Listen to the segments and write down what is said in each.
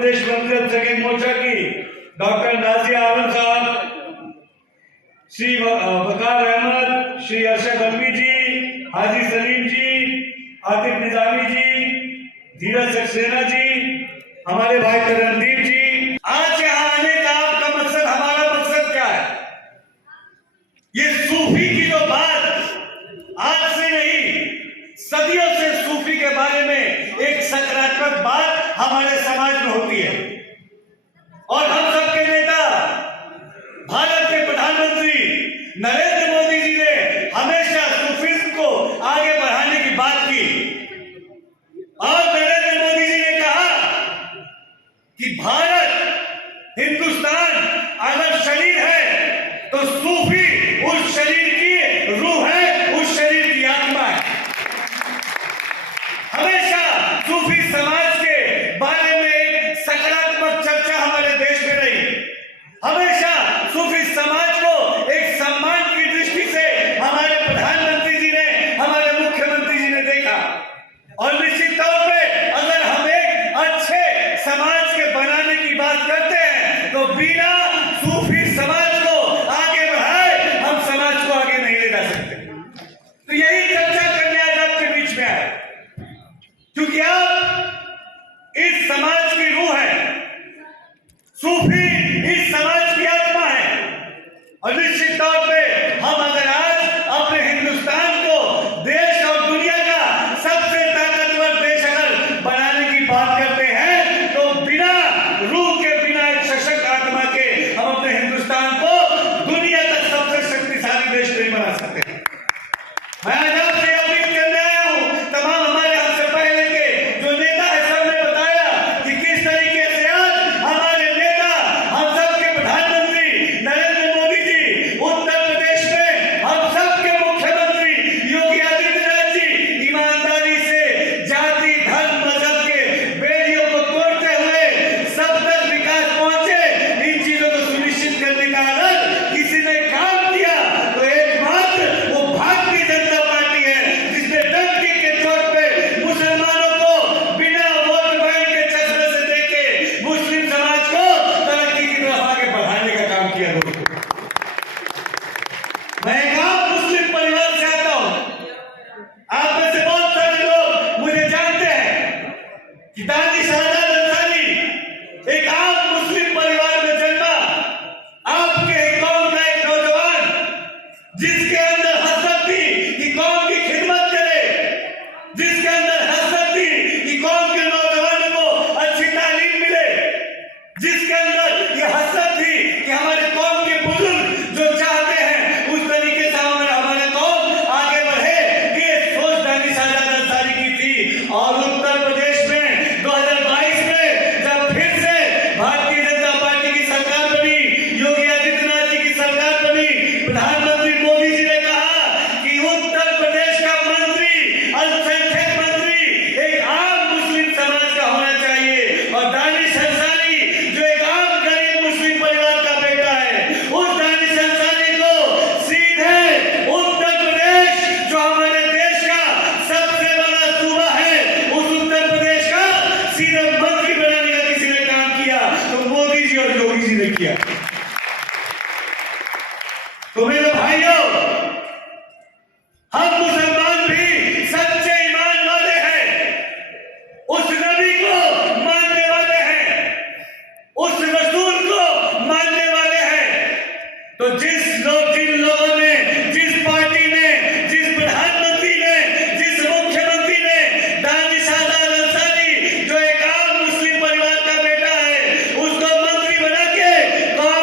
प्रदेश मंत्री अल्पसंख्यक मोर्चा की डॉक्टर नाजिया आलम साहब, श्री वकार अहमद, श्री अरशद अलवी जी, हाजी सलीम जी, आतिफ निजामी जी, धीरज सक्सेना जी, हमारे भाई रणदीप जी। आज यहाँ आने का आपका मकसद, हमारा मकसद क्या है? ये सूफी की जो बात आज से नहीं, सदियों से सूफी के बारे में एक सकारात्मक बात हमारे समाज में होती है और हम सबके नेता भारत के प्रधानमंत्री नरेंद्र मोदी जी ने हमेशा सूफीज्म को आगे बढ़ाने की बात की और नरेंद्र मोदी जी ने कहा कि भारत, हिंदुस्तान अगर शरीर है तो सूफी उस शरीर की रूह है, उस शरीर की आत्मा है। हमेशा सूफी समाज के बारे में एक सकारात्मक चर्चा हमारे देश में रही। हमेशा सूफी समाज को एक सम्मान की दृष्टि से हमारे प्रधानमंत्री जी ने, हमारे मुख्यमंत्री जी ने देखा और निश्चित तौर पे अगर हम एक अच्छे समाज के बनाने की बात करते हैं तो बिना सूफी समाज को आगे बढ़ाए हम समाज को आगे नहीं ले जा सकते। तो यही चर्चा करने आज आपके बीच में आए, क्योंकि आप इस समाज की रूह है, सूफी इस समाज की आत्मा है और निश्चित तौर पे हम अगर आज अपने हिंदुस्तान को देश और दुनिया का सबसे ताकतवर देश अगर बनाने की बात करते हैं तो बिना रूह के, बिना एक सशक्त आत्मा के हम अपने हिंदुस्तान को दुनिया का सबसे शक्तिशाली देश नहीं बना सकते। मैं आज आपसे अपील करने आया हूं, तमाम हमारे हमसे पहले के जो नेता है सबने बताया कि किस तरीके से आज हमारे नेता, हम सबके प्रधानमंत्री नरेंद्र मोदी जी, उत्तर प्रदेश में हम सबके मुख्यमंत्री योगी आदित्यनाथ जी ईमानदारी से जाति, धर्म, मजहब के बेड़ियों को तोड़ते हुए सब तक विकास पहुंचे। इन चीजों को सुनिश्चित करने का अगर किसी ने काम किया तो एकमात्र वो भारतीय जनता पार्टी है, जिसने डंके के चोट पे मुसलमानों को बिना वोट बैंक के चश्मे से देखे मुस्लिम समाज को तरक्की की तरफ आगे बढ़ाने का काम किया। दोस्तों, मैं एक आम मुस्लिम परिवार से आता हूं। आप में से बहुत सारे लोग मुझे जानते हैं कि दानिश आजाद अंसारी एक आम मुस्लिम परिवार में जन्मा, आपके ही कौम का एक नौजवान जिसके अंदर हसरत थी कि कौम की खिदमत करे, जिसके अंदर हसरत थी कि कौम के नौजवानों को अच्छी तालीम मिले, जिसके अंदर ये हसरत थी कि हमारे कौम के बुजुर्ग जो चाहते हैं उस तरीके से हमारे कौम आगे बढ़े, ये सोच दानिश आजाद अंसारी की थी। और उत्तर प्रदेश में 2022 में जब फिर से भारतीय जनता पार्टी की सरकार बनी, योगी आदित्यनाथ जी की सरकार बनी, प्रधानमंत्री मोदी जी ने कहा कि उत्तर प्रदेश का मंत्री, अल्पसंख्यक मंत्री एक आम मुस्लिम समाज का होना चाहिए और दानिश अंसारी जो एक आम गरीब मुस्लिम परिवार का बेटा है, उस दानिश अंसारी को सीधे उत्तर प्रदेश जो हमारे देश का सबसे बड़ा सूबा है, उस उत्तर प्रदेश का सीधे मंत्री बनाने का किसी ने काम किया तो मोदी जी और योगी जी ने किया। तो मेरे भाइयों, हम मुसलमान भी सच्चे ईमान वाले हैं, उस नबी को मानने वाले हैं, उस रसूल को मानने वाले हैं। तो जिन लोगों ने, जिस पार्टी ने, जिस प्रधानमंत्री ने, जिस मुख्यमंत्री ने दानिश आजाद अंसारी जो एक आम मुस्लिम परिवार का बेटा है उसको मंत्री बना के कौम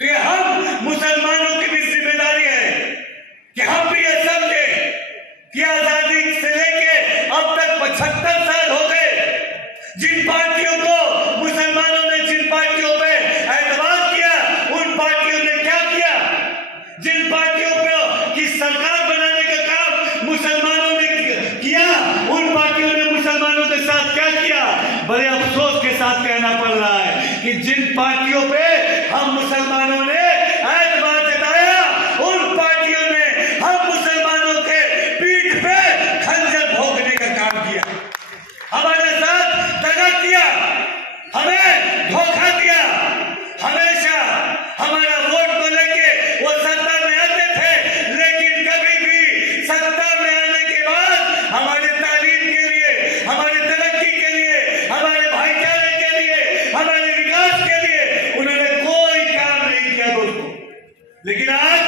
तो ये हम मुसलमानों की भी जिम्मेदारी है कि हम भी ये समझे कि आजादी से लेके अब तक 75 साल हो गए। जिन पार्टियों को मुसलमानों ने जिन पार्टियों पे एतबार किया, उन पार्टियों ने क्या किया? जिन पार्टियों को की सरकार बनाने का काम मुसलमानों ने किया, उन पार्टियों ने मुसलमानों के साथ क्या किया? बड़े अफसोस के साथ कहना पड़ रहा है कि जिन पार्टियों पे हम मुसलमानों ने एतबार जताया, उन पार्टियों ने हम मुसलमानों के पीठ पे खंजर भोंकने का काम किया, हमारे साथ दगा किया, हमें धोखा दिया। हमेशा हमारा वोट को लेके वो सत्ता में आते थे, लेकिन कभी भी सत्ता में आने के बाद हमारे तालीम के लिए, हमारे तरक्की के लिए, हमारे भाईचारे के लिए, हमारे विकास के लिए उन्होंने कोई काम नहीं किया दोस्तों। लेकिन आज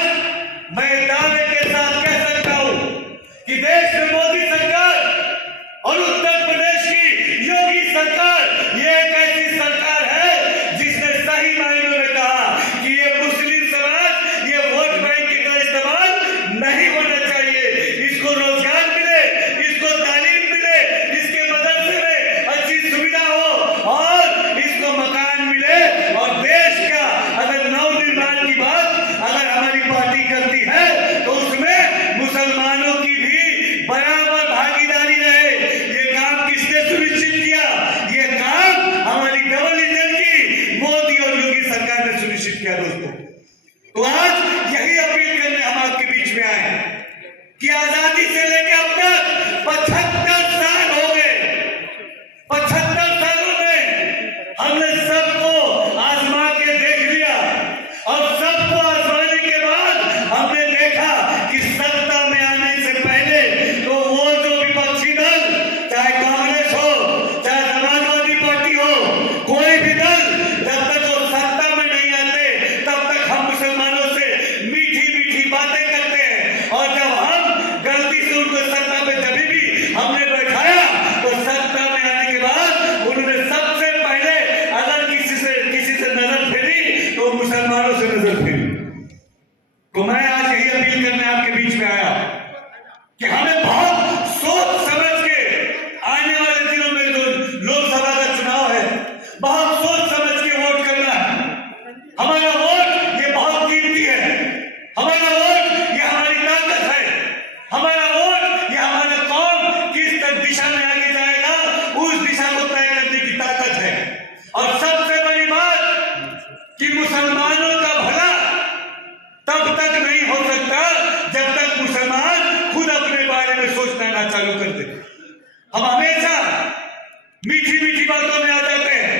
मैं दावे के साथ कह सकता हूं कि देश में मोदी सरकार और उत्तर प्रदेश की योगी सरकार ये एक ऐसी सरकार है जिसने सही मायनों में कहा कि ये मुस्लिम समाज ये वोट बैंक का इस्तेमाल नहीं होना चाहिए। इसको रोजगार मिले, इसको तालीम मिले, इसके मदरसे में अच्छी सुविधा हो और इसको मकान मिले। और देश का अगर नवनिर्माण की बात अगर हमारी पार्टी करती है तो उसमें मुसलमानों की भी बराबर भागीदारी रहे। ये काम किसने सुनिश्चित किया? ये काम हमारी डबल इंजन की मोदी और योगी सरकार ने सुनिश्चित किया दोस्तों। तो आज यही अपील करने हम आपके बीच में आए कि आजादी से लेकर अब तक 75 साल हो गए। 75 सालों में हमने सबको आजमा के देख लिया और सबको आजमाने के बाद हमने देखा कि सत्ता में आने से पहले तो वो जो विपक्षी दल, चाहे कांग्रेस हो, चाहे समाजवादी पार्टी हो, कोई भी दल जब तक वो सत्ता में नहीं आते तब तक हम मुसलमानों से मीठी मीठी बातें करते हैं। और जब हम गलती से उनको सत्ता पे कभी भी हमने बैठाया तो सत्ता में आने के बाद उन्होंने सबसे पहले अगर किसी से नजर फेरी तो मुसलमानों से नजर फेरी। तो मैं आज यही अपील करने आपके बीच में आया कि हमें बहुत सोच समझ के आने वाले दिनों में जो लोकसभा का चुनाव है, बहुत सोच समझ के वोट करना है। हमारा वोट ये बहुत कीमती है, हमारा वोट ये हमारी ताकत है, हमारा वोट ये हमारा कौम किस दिशा में आगे जाएगा उस दिशा को तय करने की ताकत है। और सबसे बड़ी बात कि मुसलमानों का भला तब तक नहीं हो सकता जब तक मुसलमान खुद अपने बारे में सोचना ना चालू कर दे। हम हमेशा मीठी मीठी बातों में आ जाते हैं,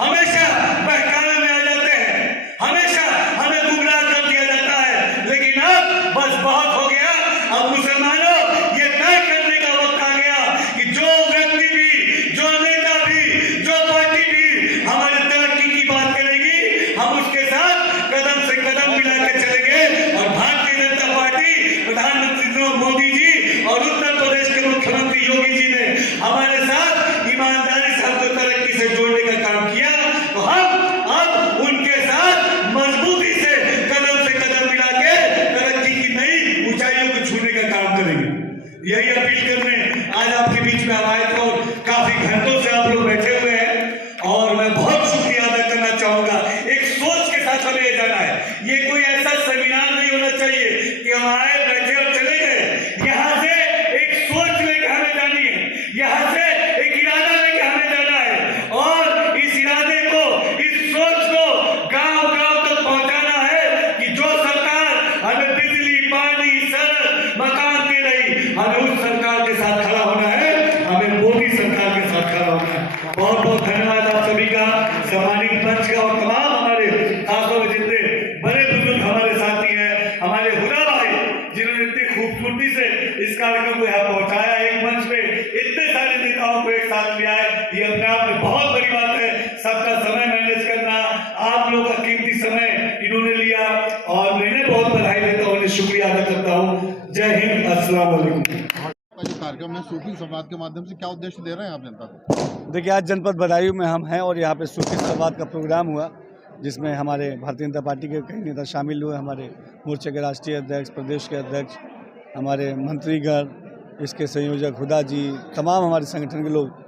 हमेशा बहकावे में आ जाते हैं, हमेशा हमें गुमराह कर दिया जाता है। लेकिन अब बस बहुत हो गया। अब मुसलमानों ये तय करने का वक्त आ गया कि जो व्यक्ति भी, जो नेता भी, जो पार्टी भी हमारे तरक्की की बात करेगी, हम उसके साथ कदम से कदम मिला के चलेंगे। और भारतीय जनता पार्टी, प्रधानमंत्री मोदी जी और उत्तर प्रदेश के मुख्यमंत्री योगी जी ने हमारे साथ ईमानदारी से हमको तरक्की से जोड़ने का काम किया। तो हम अब उनके साथ मजबूती से कदम मिला के तरक्की की नई ऊंचाइयों को छूने का काम करेंगे। यही अपील करने आज आपके बीच में आए थे और काफी घंटों से आप लोग बैठे हुए हैं और मैं बहुत शुक्रिया अदा करना चाहूंगा। एक सोच के साथ हमें ये जाना है। ये कोई ऐसा सेमिनार नहीं होना चाहिए कि हम आए, बैठे और चले गए। यहाँ से एक सोच लेकर हमें जानी है, यहाँ से एक इरादा लेकर हमें जाना है और इस इरादे को, इस सोच को गांव-गांव तक पहुंचाना है कि जो सरकार हमें बिजली, पानी, सड़क, मकान दे रही, हमें उस सरकार के साथ खड़ा होना है, हमें मोदी सरकार के साथ खड़ा होना है। बहुत बहुत धन्यवाद आप सभी का, सम्मानित मंच का और तमाम हमारे खासतौर पर जितने बड़े बुजुर्ग हमारे साथी हैं, हमारे हुदा भाई जिन्होंने इतनी खूबसूरती से इस कार्यक्रम को यहाँ पहुंचाया। एक मंच पे इतने सारे नेताओं को एक साथ लिया है, ये अपने आप में बहुत बड़ी बात है। सबका समय मैनेज करना, आप लोगों का कीमती समय इन्होंने लिया और मैंने बहुत बधाई देता हूँ, शुक्रिया अदा करता हूँ। जय हिंद, अस्सलाम वालेकुम। कार्यक्रम में सूफी संवाद के माध्यम से क्या उद्देश्य दे रहे हैं आप जनता को? देखिए, आज जनपद बदायूं में हम हैं और यहाँ पे सूफी संवाद का प्रोग्राम हुआ जिसमें हमारे भारतीय जनता पार्टी के कई नेता शामिल हुए, हमारे मोर्चे के राष्ट्रीय अध्यक्ष, प्रदेश के अध्यक्ष, हमारे मंत्रीगण, इसके संयोजक हुदा जी, तमाम हमारे संगठन के लोग।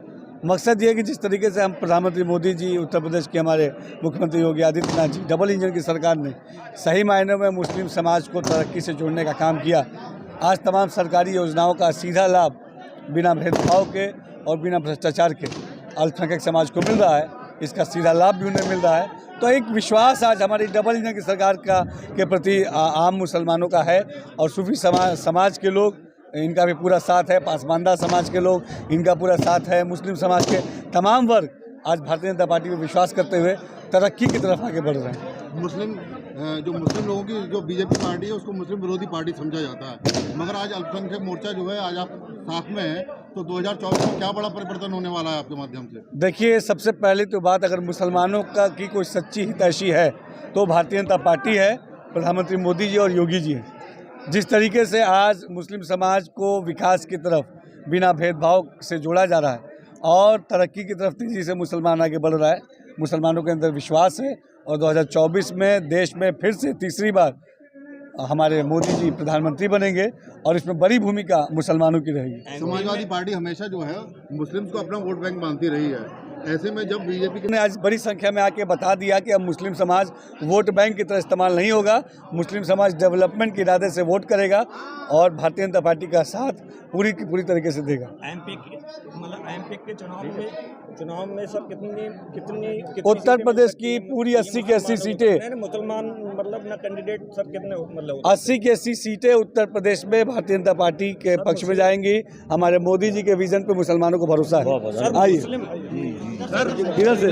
मकसद ये है कि जिस तरीके से हम प्रधानमंत्री मोदी जी, उत्तर प्रदेश के हमारे मुख्यमंत्री योगी आदित्यनाथ जी, डबल इंजन की सरकार ने सही मायनों में मुस्लिम समाज को तरक्की से जोड़ने का काम किया। आज तमाम सरकारी योजनाओं का सीधा लाभ बिना भेदभाव के और बिना भ्रष्टाचार के अल्पसंख्यक समाज को मिल रहा है। इसका सीधा लाभ भी उन्हें मिल रहा है। तो एक विश्वास आज हमारी डबल इंजन की सरकार के प्रति आम मुसलमानों का है। और सूफी समाज के लोग, इनका भी पूरा साथ है। पासमानदा समाज के लोग, इनका पूरा साथ है। मुस्लिम समाज के तमाम वर्ग आज भारतीय जनता पार्टी पर विश्वास करते हुए तरक्की की तरफ आगे बढ़ रहे हैं। मुस्लिम लोगों की जो बीजेपी पार्टी है उसको मुस्लिम विरोधी पार्टी समझा जाता है, मगर आज अल्पसंख्यक मोर्चा जो है आज आप साथ में है, तो 2024 में क्या बड़ा परिवर्तन होने वाला है आपके माध्यम से? देखिए, सबसे पहले तो बात, अगर मुसलमानों की कोई सच्ची हितैषी है तो भारतीय जनता पार्टी है, प्रधानमंत्री मोदी जी और योगी जी हैं। जिस तरीके से आज मुस्लिम समाज को विकास की तरफ बिना भेदभाव से जोड़ा जा रहा है और तरक्की की तरफ तेज़ी से मुसलमान आगे बढ़ रहा है, मुसलमानों के अंदर विश्वास है। और 2024 में देश में फिर से तीसरी बार हमारे मोदी जी प्रधानमंत्री बनेंगे और इसमें बड़ी भूमिका मुसलमानों की रहेगी। समाजवादी पार्टी हमेशा जो है मुस्लिम्स को अपना वोट बैंक मानती रही है, ऐसे में जब बीजेपी ने आज बड़ी संख्या में आके बता दिया कि अब मुस्लिम समाज वोट बैंक की तरह इस्तेमाल नहीं होगा, मुस्लिम समाज डेवलपमेंट के इरादे से वोट करेगा और भारतीय जनता पार्टी का साथ पूरी की पूरी तरीके से देगा। एमपी के चुनाव में सर कितनी उत्तर प्रदेश की पूरी 80 की 80 सीटें, मुसलमान मतलब ना कैंडिडेट सर कितने मतलब 80 की 80 सीटें उत्तर प्रदेश में भारतीय जनता पार्टी के पक्ष में जाएंगी। हमारे मोदी जी के विजन पे मुसलमानों को भरोसा है। आइए इधर से।